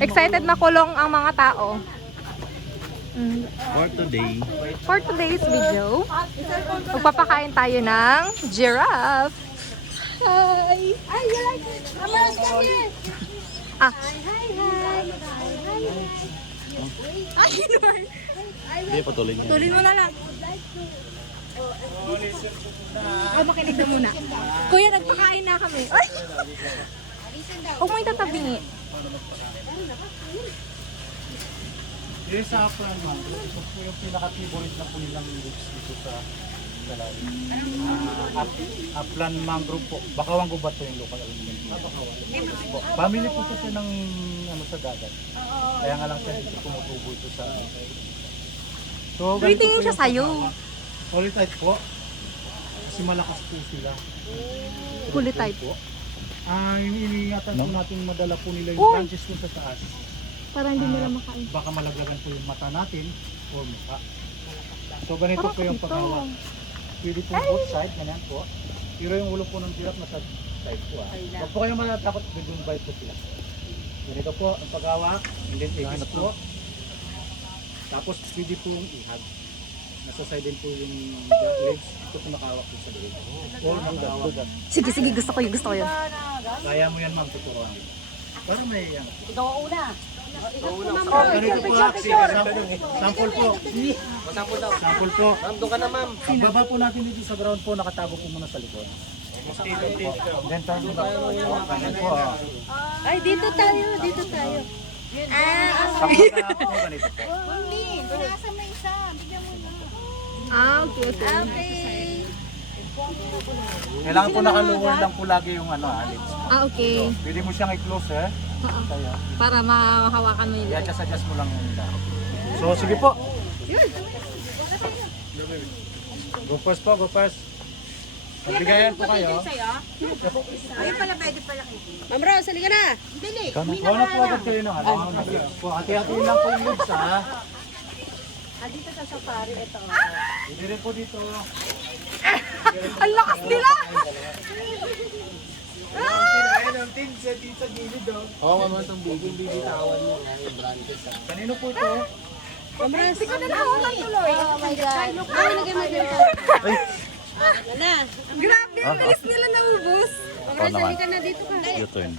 Excited makulong ang mga tao. For today's video, magpapakain tayo ng giraffe. Hi! Ay, you like it? Amaras, come here. Ah, Ay, Lord. Hindi, patuloy niya. tuloy mo na lang. Oh, makinig na muna. Kuya, nagpakain na kami. Ay! Huwag mo itatabingi. Yung sa Aplan, ma'am, ito po yung pinaka-favorite na po nilang lips dito sa Dalawi. Aplan mangrove po. Bakawang gubat po yung local aluminum. Family po ito siya ng ano, sa dagat. Kaya nga lang siya dito tumutubo ito sa... So, ganito Tingin po siya yung sa'yo. solid type po. Kasi malakas po sila. Kulit type. Po. Iniingatan po natin madala po nila yung Uy! branches po sa taas. Para hindi nila makain. Baka malaglagan po yung mata natin o mukha. So ganito po yung paghawa. Pwede po both side, ganyan po. Pero yung ulo po ng giraffe nasa side po. Huwag po kayong matatakot, bigong bite po sila. Ganito po ang paghawak, and then tigis po. Tapos pwede po yung ihag. Nasa side din po yung legs. Ito po nakahawak po sa legs. All nakahawak. Sige, sige. Gusto ko yun. Gusto ko yun. Kaya mo yan, ma'am, tuturuan. Parang may ano. Ikaw ang una. Oh, ganito po ha. Sample po. Sample po. Ma'am, doon ka na ma'am. Ang baba po natin dito sa ground po, nakatago po muna sa likod. Then turn po. Ganyan po ha. Ay, dito tayo. Dito tayo. Sample na po, ganito po. Hindi. Pinasa mo isa. Bigyan mo na. Okay, okay. Okay. Kailangan po nakaluwar lang po lagi yung ano ha, lips. Okay. Pwede mo siyang i-close eh. Kaya, Para mahawakan mo yun. i-adjust mo lang yung dahon. So sige po. Go first po, go first. Magbigayan po kayo. Ayun pala, pwede pala. Ma'am Rose, halika na. Dili. Ikaw na po agad kayo ng ano. Hati-hatiin lang po yung lips ha. Dito sa safari, ito. Hindi rin po dito. Ang lakas nila! Oo, ma'am, itong bibitawan mo. Yung branches. Kanino po ito? Ma'am Rose, hindi ko na nahawakan tuloy. Oh my God. Ay, nagay mo dito. Wala. Grabe, ang bilis nila naubos. Ma'am Rose, halika na dito ka. Ito yun.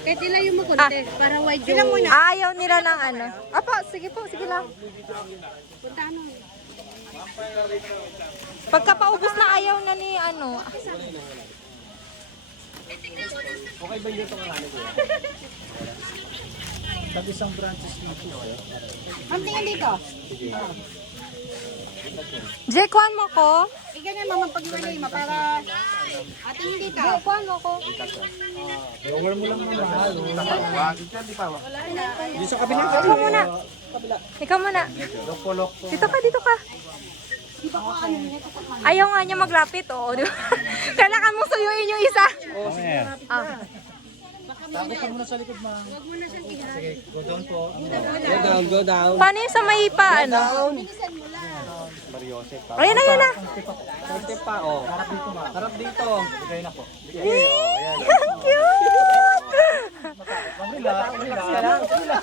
Kahit ilayo mo konti, para wide yung... Ayaw nila ng ano. Apo, sige po, sige lang. Punta ano. Pagka paubos na ayaw na ni ano. Okay ba dito ka ano? Tag isang branches dito. Ma'am, tingnan dito. Jekuan mo ko. Ganyan, ma'am, pag-iwalay mo para... Ating dito. Jekuan mo ko. Lower mo lang muna ha. Dito sa kabila. Ikaw muna. Ikaw muna. Lock po, lock po. Dito ka, dito ka. Ayaw nga niya maglapit, oo. Di ba? Kailangan mo suyuin yung isa. Ah. Takot ka muna sa likod ma. Sige, go down po. Go down, go down. Paano yung sa may pa, ano? Mariose. Ayun na, yun na. Konti pa, oh. Harap dito. Bigay na po. Cute! Relax, relax.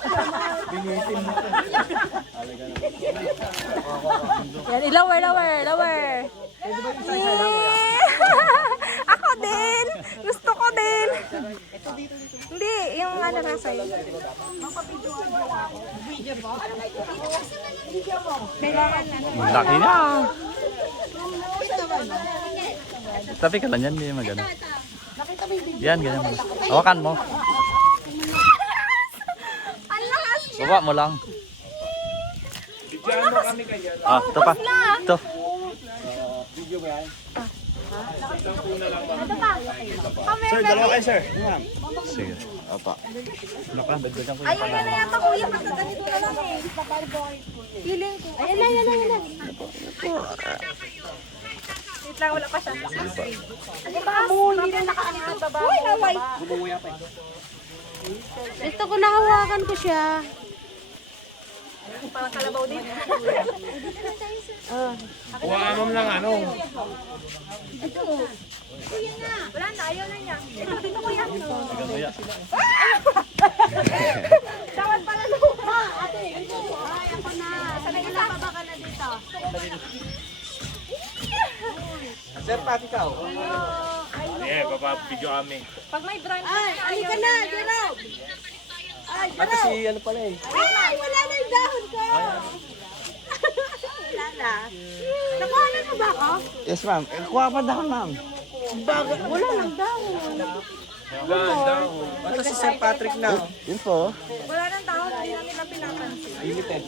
Binitin mo. Yan, lower, lower, lower. Ako din! Gusto ko din! Hindi, yung ano na sa'yo. Laki na. Tapi ka lang yan, hindi magano. Yan, ganyan mo. Hawakan mo. Ang lakas! Baba mo lang. Ah, ito pa. Ito. Sir, dalawa kayo sir. Sige. Apa. Nakabagdagan ko yung Ayun na yata kuya, basta ganito na lang eh. Feeling ko. Ayun na, ayun na, ayun na. Wait lang, wala pa siya. Ano ba? Hindi na nakaanit ng baba. Uy, naway. Gusto ko nahawakan ko siya. Parang kalabaw din. Kuha mo lang ano. Ito. Kuya na. Wala na, ayaw na niya. Ito, dito kuya. Ganyan. Tawa Sir, pati ka. Pag may branch, Ay, halika na, Jerome. Ay, Ate si ano pala eh. ay, wala na yung dahon ko. Wala na. Nakuhanan mo ba ako? Yes, ma'am. Kuha pa daw, ma'am. Wala lang dahon. Ito si Sir Patrick na. Yun po. wala nang tao, hindi namin na pinapansin. Limited.